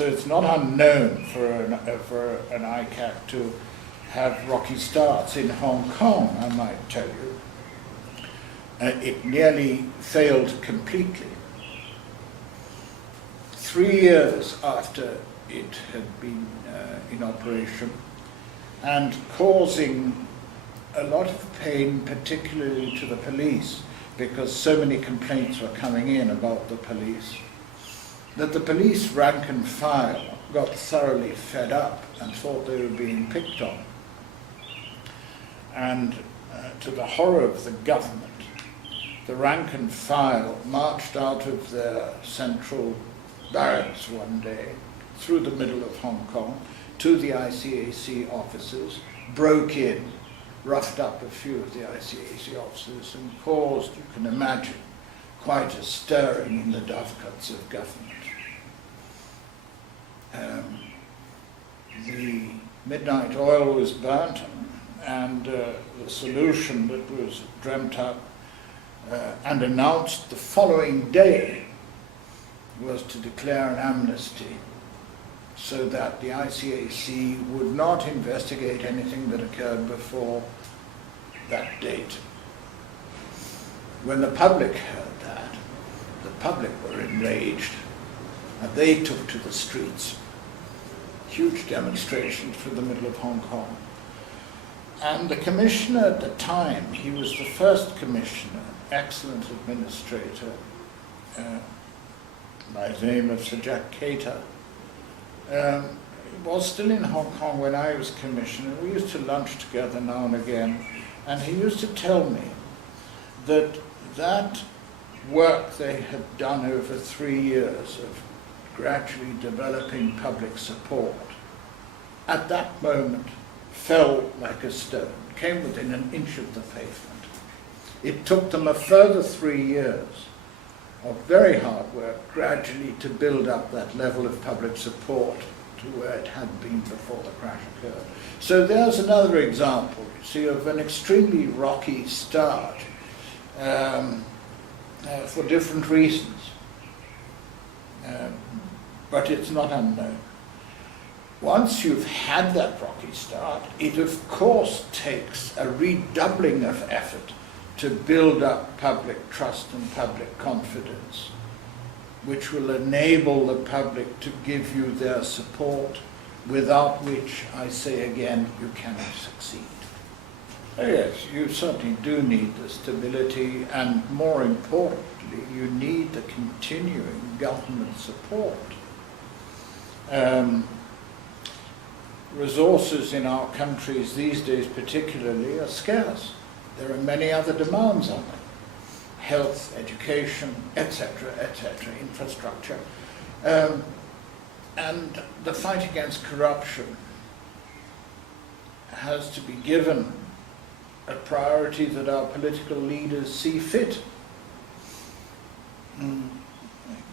So it's not unknown for an ICAC to have rocky starts. In Hong Kong, I might tell you, it nearly failed completely. 3 years after it had been in operation, and causing a lot of pain, particularly to the police, because so many complaints were coming in about the police, that the police rank and file got thoroughly fed up and thought they were being picked on. And to the horror of the government, the rank and file marched out of their central barracks one day through the middle of Hong Kong to the ICAC offices, broke in, roughed up a few of the ICAC officers, and caused, you can imagine, quite a stirring in the dovecotes of government. The midnight oil was burnt, and the solution that was dreamt up and announced the following day was to declare an amnesty so that the ICAC would not investigate anything that occurred before that date. When the public heard that, the public were enraged, and they took to the streets. Huge demonstrations through the middle of Hong Kong. And the commissioner at the time, he was the first commissioner, excellent administrator, by the name of Sir Jack Cater, was still in Hong Kong when I was commissioner. We used to lunch together now and again, and he used to tell me that that work they had done over 3 years of gradually developing public support, at that moment fell like a stone, came within an inch of the pavement. It took them a further 3 years of very hard work gradually to build up that level of public support to where it had been before the crash occurred. So there's another example, you see, of an extremely rocky start for different reasons. But it's not unknown. Once you've had that rocky start, it of course takes a redoubling of effort to build up public trust and public confidence, which will enable the public to give you their support, without which, I say again, you cannot succeed. Yes, you certainly do need the stability, and more importantly, you need the continuing government support. Resources in our countries these days particularly are scarce. There are many other demands on them: health, education, etc., infrastructure. And the fight against corruption has to be given a priority that our political leaders see fit.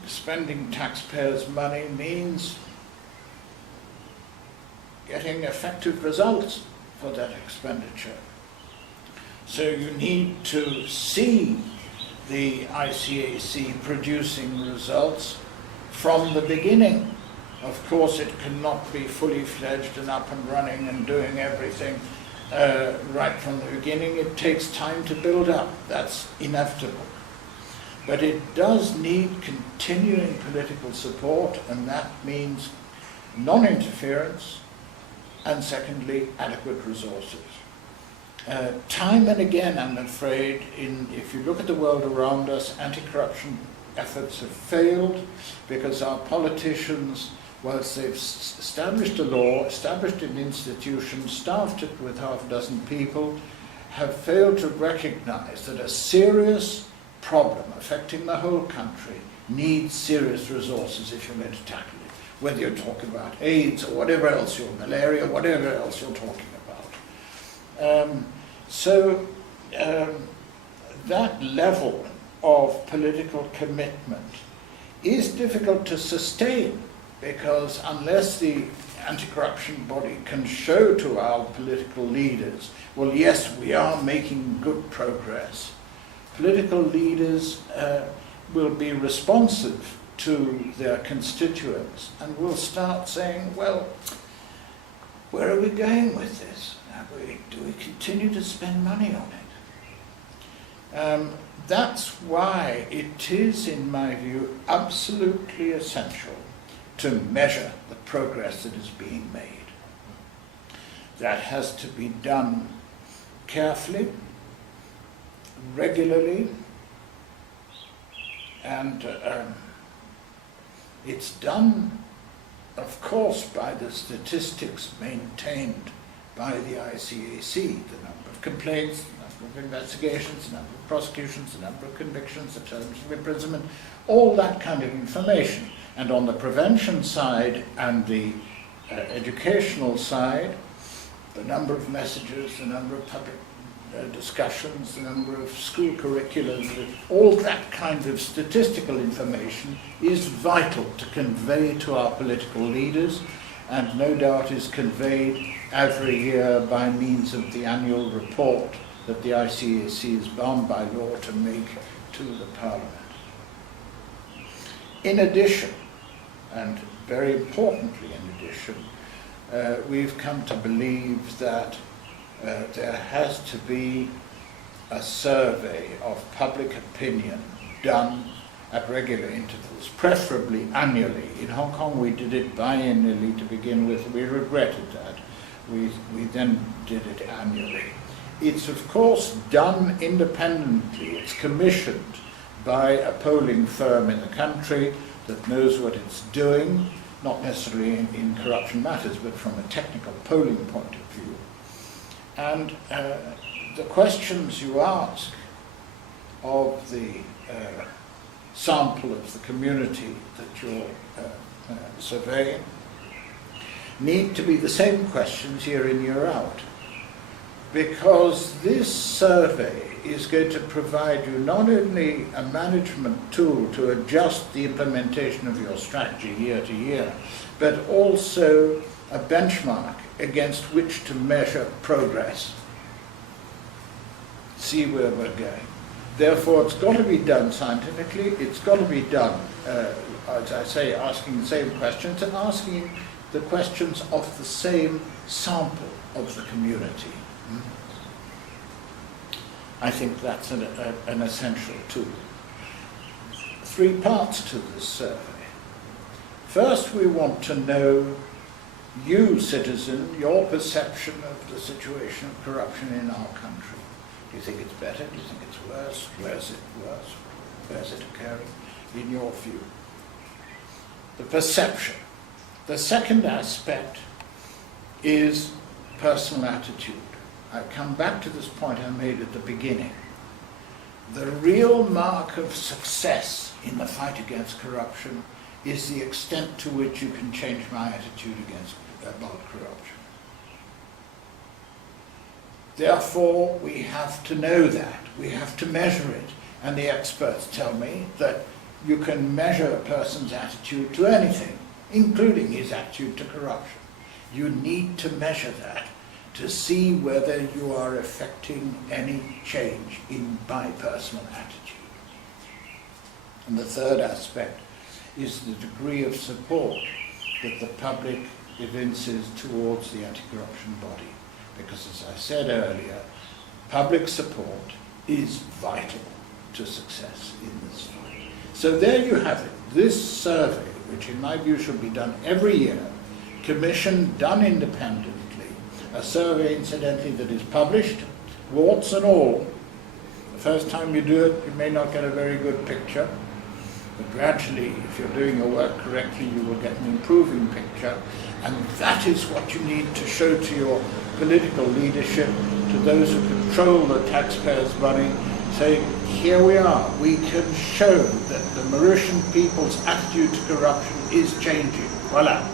Spending taxpayers' money means getting effective results for that expenditure. So you need to see the ICAC producing results from the beginning. Of course, it cannot be fully fledged and up and running and doing everything right from the beginning. It takes time to build up. That's inevitable. But it does need continuing political support, and that means non-interference, and secondly, adequate resources. Time and again, I'm afraid, if you look at the world around us, anti-corruption efforts have failed because our politicians, whilst they've established a law, established an institution, staffed it with half a dozen people, have failed to recognize that a serious problem affecting the whole country needs serious resources if you're going to tackle it, whether you're talking about AIDS or whatever else, malaria, whatever else you're talking about. That level of political commitment is difficult to sustain, because unless the anti-corruption body can show to our political leaders, well, yes, we are making good progress, political leaders will be responsive to their constituents and will start saying, well, where are we going with this? Do we continue to spend money on it? That's why it is, in my view, absolutely essential to measure the progress that is being made. That has to be done carefully, regularly, and it's done, of course, by the statistics maintained by the ICAC, the number of complaints, the number of investigations, the number of prosecutions, the number of convictions, the terms of imprisonment, all that kind of information. And on the prevention side and the educational side, the number of messages, the number of public discussions, the number of school curriculum, all that kind of statistical information is vital to convey to our political leaders, and no doubt is conveyed every year by means of the annual report that the ICAC is bound by law to make to the Parliament. In addition, and very importantly in addition, we've come to believe that there has to be a survey of public opinion done at regular intervals, preferably annually. In Hong Kong we did it biennially to begin with. We regretted that. We then did it annually. It's of course done independently. It's commissioned by a polling firm in the country that knows what it's doing, not necessarily in corruption matters, but from a technical polling point of view. And the questions you ask of the sample of the community that you're surveying need to be the same questions year in, year out. Because this survey is going to provide you not only a management tool to adjust the implementation of your strategy year to year, but also a benchmark against which to measure progress, see where we're going. Therefore, it's got to be done scientifically, it's got to be done, as I say, asking the same questions and asking the questions of the same sample of the community. I think that's an essential tool. 3 parts to this survey. First, we want to know, you citizen, your perception of the situation of corruption in our country. Do you think it's better? Do you think it's worse? Where's it worse? Where's it occurring, in your view? The perception. The second aspect is personal attitude. I come back to this point I made at the beginning. The real mark of success in the fight against corruption is the extent to which you can change my attitude about corruption. Therefore, we have to know that. We have to measure it. And the experts tell me that you can measure a person's attitude to anything, including his attitude to corruption. You need to measure that to see whether you are effecting any change in my personal attitude. And the third aspect is the degree of support that the public evinces towards the anti-corruption body. Because as I said earlier, public support is vital to success in this fight. So there you have it. This survey, which in my view should be done every year, commissioned, done independently, a survey, incidentally, that is published, warts and all. The first time you do it, you may not get a very good picture, but gradually, if you're doing your work correctly, you will get an improving picture, and that is what you need to show to your political leadership, to those who control the taxpayers' money, saying, here we are, we can show that the Mauritian people's attitude to corruption is changing. Voila.